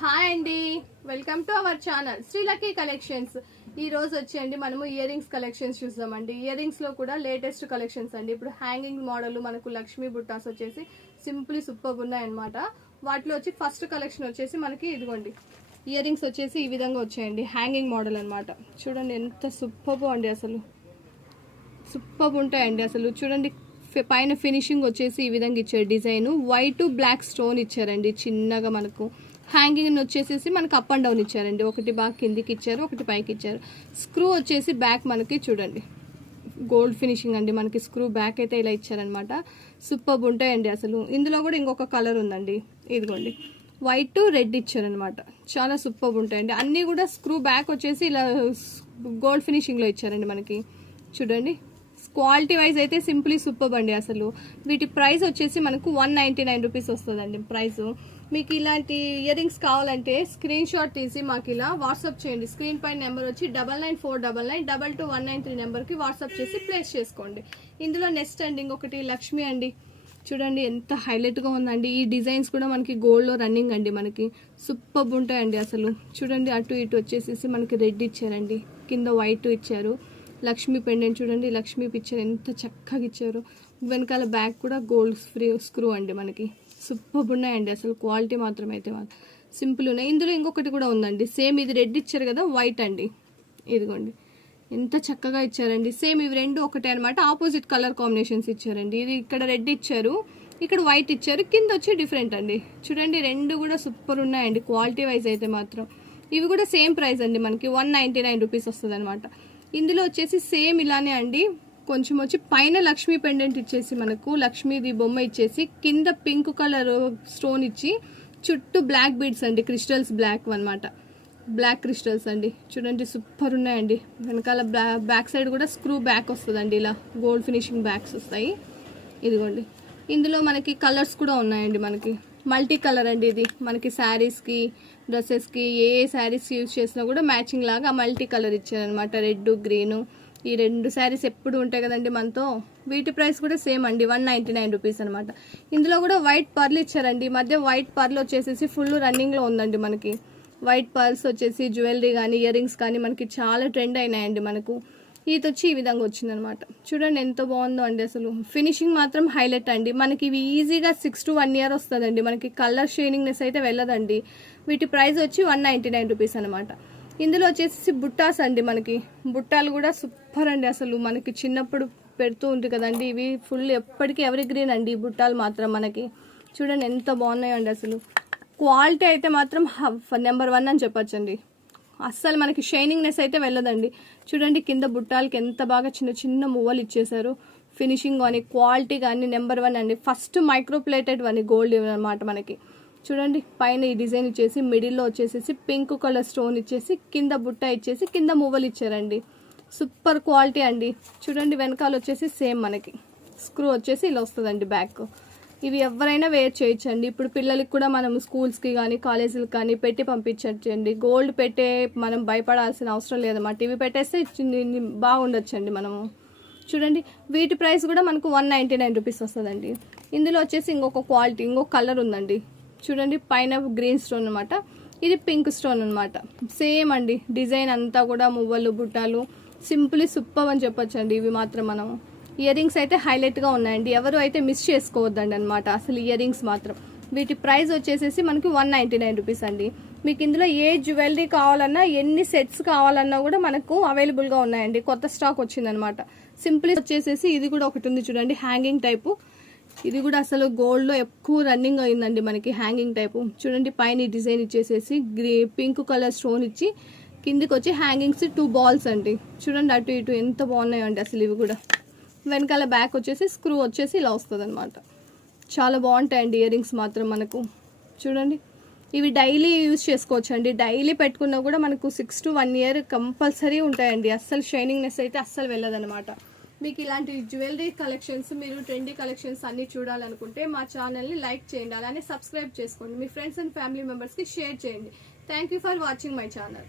Hi అండి, welcome to our channel Shri lucky collections. ఈ రోజు వచ్చేయండి మనము ఇయర్ రింగ్స్ కలెక్షన్స్ చూద్దామండి. ఇయర్ రింగ్స్ లో కూడా లేటెస్ట్ కలెక్షన్స్ అండి. ఇప్పుడు హ్యాంగింగ్ మోడల్ మనకు లక్ష్మీ బుట్టాస్ వచ్చేసి సింప్లీ సూపర్ ఉన్నాయన్నమాట. వాటిలో వచ్చి ఫస్ట్ కలెక్షన్ వచ్చేసి మనకి ఇదిగోండి ఇయర్ రింగ్స్ వచ్చేసి ఈ విధంగా వచ్చాయండి. హ్యాంగింగ్ మోడల్ అనమాట. చూడండి ఎంత సూపర్ అండి, అసలు సూపర్ ఉంటాయండి. అసలు చూడండి పైన ఫినిషింగ్ వచ్చేసి ఈ విధంగా ఇచ్చారు. డిజైన్ వైట్ బ్లాక్ స్టోన్ ఇచ్చారండి చిన్నగా. మనకు హ్యాంగింగ్ వచ్చేసేసి మనకు అప్ అండ్ డౌన్ ఇచ్చారండి. ఒకటి బాగా కిందికి ఇచ్చారు, ఒకటి పైకి ఇచ్చారు. స్క్రూ వచ్చేసి బ్యాక్ మనకి చూడండి గోల్డ్ ఫినిషింగ్ అండి. మనకి స్క్రూ బ్యాక్ అయితే ఇలా ఇచ్చారనమాట. సూపర్ ఉంటాయండి అసలు. ఇందులో కూడా ఇంకొక కలర్ ఉందండి, ఇదిగోండి వైట్ రెడ్ ఇచ్చారనమాట. చాలా సూపర్ ఉంటాయండి. అన్నీ కూడా స్క్రూ బ్యాక్ వచ్చేసి ఇలా గోల్డ్ ఫినిషింగ్లో ఇచ్చారండి మనకి. చూడండి క్వాలిటీ వైజ్ అయితే సింప్లీ సూపర్ అండి అసలు. వీటి ప్రైస్ వచ్చేసి మనకు 199 రూపీస్ వస్తుందండి ప్రైస్. మీకు ఇలాంటి ఇయర్ రింగ్స్ కావాలంటే స్క్రీన్ షాట్ తీసి మాకు ఇలా వాట్సాప్ చేయండి. స్క్రీన్ పైన నెంబర్ వచ్చి 9949922193 నెంబర్కి వాట్సాప్ చేసి ప్లేస్ చేసుకోండి. ఇందులో నెక్స్ట్ అండి ఇంకొకటి లక్ష్మి అండి. చూడండి ఎంత హైలైట్గా ఉందండి. ఈ డిజైన్స్ కూడా మనకి గోల్డ్లో రన్నింగ్ అండి. మనకి సూపర్ ఉంటాయండి అసలు. చూడండి అటు ఇటు వచ్చేసేసి మనకి రెడ్ ఇచ్చారండి, కింద వైట్ ఇచ్చారు. లక్ష్మీ పెండెంట్ చూడండి, లక్ష్మీ పిక్చర్ ఎంత చక్కగా ఇచ్చారు. వెనకాల బ్యాక్ కూడా గోల్డ్ ఫ్రీ స్క్రూ అండి. మనకి సూపర్ ఉన్నాయండి అసలు. క్వాలిటీ మాత్రం అయితే సింపుల్ ఉన్నాయి. ఇందులో ఇంకొకటి కూడా ఉందండి సేమ్. ఇది రెడ్ ఇచ్చారు కదా, వైట్ అండి. ఇదిగోండి ఎంత చక్కగా ఇచ్చారండి. సేమ్ ఇవి రెండు ఒకటే అనమాట. ఆపోజిట్ కలర్ కాంబినేషన్స్ ఇచ్చారండి. ఇది ఇక్కడ రెడ్ ఇచ్చారు, ఇక్కడ వైట్ ఇచ్చారు, కింద వచ్చి డిఫరెంట్ అండి. చూడండి రెండు కూడా సూపర్ ఉన్నాయండి క్వాలిటీ వైజ్ అయితే మాత్రం. ఇవి కూడా సేమ్ ప్రైస్ అండి, మనకి 199 రూపీస్ వస్తుంది అనమాట. ఇందులో వచ్చేసి సేమ్ ఇలానే అండి. కొంచెం వచ్చి పైన లక్ష్మీ పెండెంట్ ఇచ్చేసి మనకు లక్ష్మీది బొమ్మ ఇచ్చేసి కింద పింక్ కలర్ స్టోన్ ఇచ్చి చుట్టూ బ్లాక్ బీడ్స్ అండి, క్రిస్టల్స్ బ్లాక్ అనమాట. బ్లాక్ క్రిస్టల్స్ అండి. చూడండి సూపర్ ఉన్నాయండి. వెనకాల బ్యాక్ సైడ్ కూడా స్క్రూ బ్యాక్ వస్తుందండి. ఇలా గోల్డ్ ఫినిషింగ్ బ్యాక్స్ వస్తాయి. ఇదిగోండి ఇందులో మనకి కలర్స్ కూడా ఉన్నాయండి. మనకి మల్టీ కలర్ అండి. ఇది మనకి శారీస్కి డ్రెస్సెస్కి ఏ శారీస్ యూజ్ చేసినా కూడా మ్యాచింగ్ లాగా మల్టీ కలర్ ఇచ్చారనమాట. రెడ్ గ్రీను ఈ రెండు శారీస్ ఎప్పుడు ఉంటాయి కదండి మనతో. వీటి ప్రైస్ కూడా సేమ్ అండి, 199 రూపీస్ అనమాట. ఇందులో కూడా వైట్ పర్ల్ ఇచ్చారండి. మధ్య వైట్ పర్ల్ వచ్చేసేసి ఫుల్ రన్నింగ్లో ఉందండి. మనకి వైట్ పర్ల్స్ వచ్చేసి జ్యువెలరీ కానీ ఇయర్ రింగ్స్ కానీ మనకి చాలా ట్రెండ్ అయినాయండి. మనకు ఇది వచ్చి ఈ విధంగా వచ్చిందనమాట. చూడండి ఎంత బాగుందో అండి అసలు. ఫినిషింగ్ మాత్రం హైలైట్ అండి. మనకి ఇవి ఈజీగా 6 to 1 year వస్తుందండి. మనకి కలర్ షైనింగ్నెస్ అయితే వెళ్ళదండి. వీటి ప్రైస్ వచ్చి 199 రూపీస్ అనమాట. ఇందులో వచ్చేసి బుట్టాస్ అండి. మనకి బుట్టాలు కూడా సూపర్ అండి అసలు. మనకి చిన్నప్పుడు పెడుతూ ఉంటుంది కదండి. ఇవి ఫుల్ ఎప్పటికీ ఎవరి గ్రీన్ అండి ఈ బుట్టాలు మాత్రం మనకి. చూడండి ఎంత బాగున్నాయో అండి అసలు. క్వాలిటీ అయితే మాత్రం నెంబర్ 1 అని చెప్పొచ్చండి. అస్సలు మనకి షైనింగ్నెస్ అయితే వెళ్ళదండి. చూడండి కింద బుట్టాలకి ఎంత బాగా చిన్న చిన్న మువ్వలు ఇచ్చేసారు. ఫినిషింగ్ కానీ క్వాలిటీ కానీ నెంబర్ 1 అండి. ఫస్ట్ మైక్రో ప్లేటెడ్ అని గోల్డ్ అనమాట మనకి. చూడండి పైన ఈ డిజైన్ ఇచ్చేసి మిడిల్లో వచ్చేసేసి పింక్ కలర్ స్టోన్ ఇచ్చేసి కింద బుట్ట ఇచ్చేసి కింద మువ్వలు ఇచ్చారండి. సూపర్ క్వాలిటీ అండి. చూడండి వెనకాల వచ్చేసి సేమ్ మనకి స్క్రూ వచ్చేసి ఇలా వస్తుందండి బ్యాక్. ఇవి ఎవరైనా వేర్ చేయొచ్చండి. ఇప్పుడు పిల్లలకి కూడా మనం స్కూల్స్కి కానీ కాలేజీలకు కానీ పెట్టి పంపించండి. గోల్డ్ పెట్టే మనం భయపడాల్సిన అవసరం లేదన్నమాట. ఇవి పెట్టేస్తే బాగుండొచ్చండి మనము. చూడండి వీటి ప్రైస్ కూడా మనకు 199 రూపీస్ వస్తుందండి. ఇందులో వచ్చేసి ఇంకొక క్వాలిటీ ఇంకొక కలర్ ఉందండి. చూడండి పైన గ్రీన్ స్టోన్ అనమాట, ఇది పింక్ స్టోన్ అనమాట. సేమ్ అండి డిజైన్ అంతా కూడా మువ్వలు బుట్టాలు సింపుల్లీ సూపర్ అని చెప్పొచ్చండి. ఇవి మాత్రం మనము ఇయర్ రింగ్స్ అయితే హైలైట్గా ఉన్నాయండి. ఎవరు అయితే మిస్ చేసుకోవద్దండి అనమాట అసలు ఇయర్ రింగ్స్ మాత్రం. వీటి ప్రైస్ వచ్చేసేసి మనకి 199 రూపీస్ అండి. మీకు ఇందులో ఏ జ్యువెలరీ కావాలన్నా ఎన్ని సెట్స్ కావాలన్నా కూడా మనకు అవైలబుల్గా ఉన్నాయండి. కొత్త స్టాక్ వచ్చిందనమాట. సింపుల్ వచ్చేసేసి ఇది కూడా ఒకటి ఉంది చూడండి, హ్యాంగింగ్ టైపు. ఇది కూడా అసలు గోల్డ్లో ఎక్కువ రన్నింగ్ అయిందండి మనకి హ్యాంగింగ్ టైపు. చూడండి పైన డిజైన్ ఇచ్చేసేసి పింక్ కలర్ స్టోన్ ఇచ్చి కిందికి వచ్చి హ్యాంగింగ్స్ 2 బాల్స్ అండి. చూడండి అటు ఇటు ఎంత బాగున్నాయో అండి అసలు. ఇవి కూడా వెనకాల బ్యాక్ వచ్చేసి స్క్రూ వచ్చేసి ఇలా వస్తుంది అనమాట. చాలా బాగుంటాయండి ఇయర్ రింగ్స్ మాత్రం మనకు. చూడండి ఇవి డైలీ యూజ్ చేసుకోవచ్చు అండి. డైలీ పెట్టుకున్నా కూడా మనకు 6 to 1 year కంపల్సరీ ఉంటాయండి. అస్సలు షైనింగ్నెస్ అయితే అస్సలు వెళ్ళదనమాట. మీకు ఇలాంటి జ్యువెలరీ కలెక్షన్స్ మీరు ట్రెండీ కలెక్షన్స్ అన్ని చూడాలనుకుంటే మా ఛానల్ని లైక్ చేయండి, అలానే సబ్స్క్రైబ్ చేసుకోండి. మీ ఫ్రెండ్స్ అండ్ ఫ్యామిలీ మెంబర్స్కి షేర్ చేయండి. Thank you for watching my channel.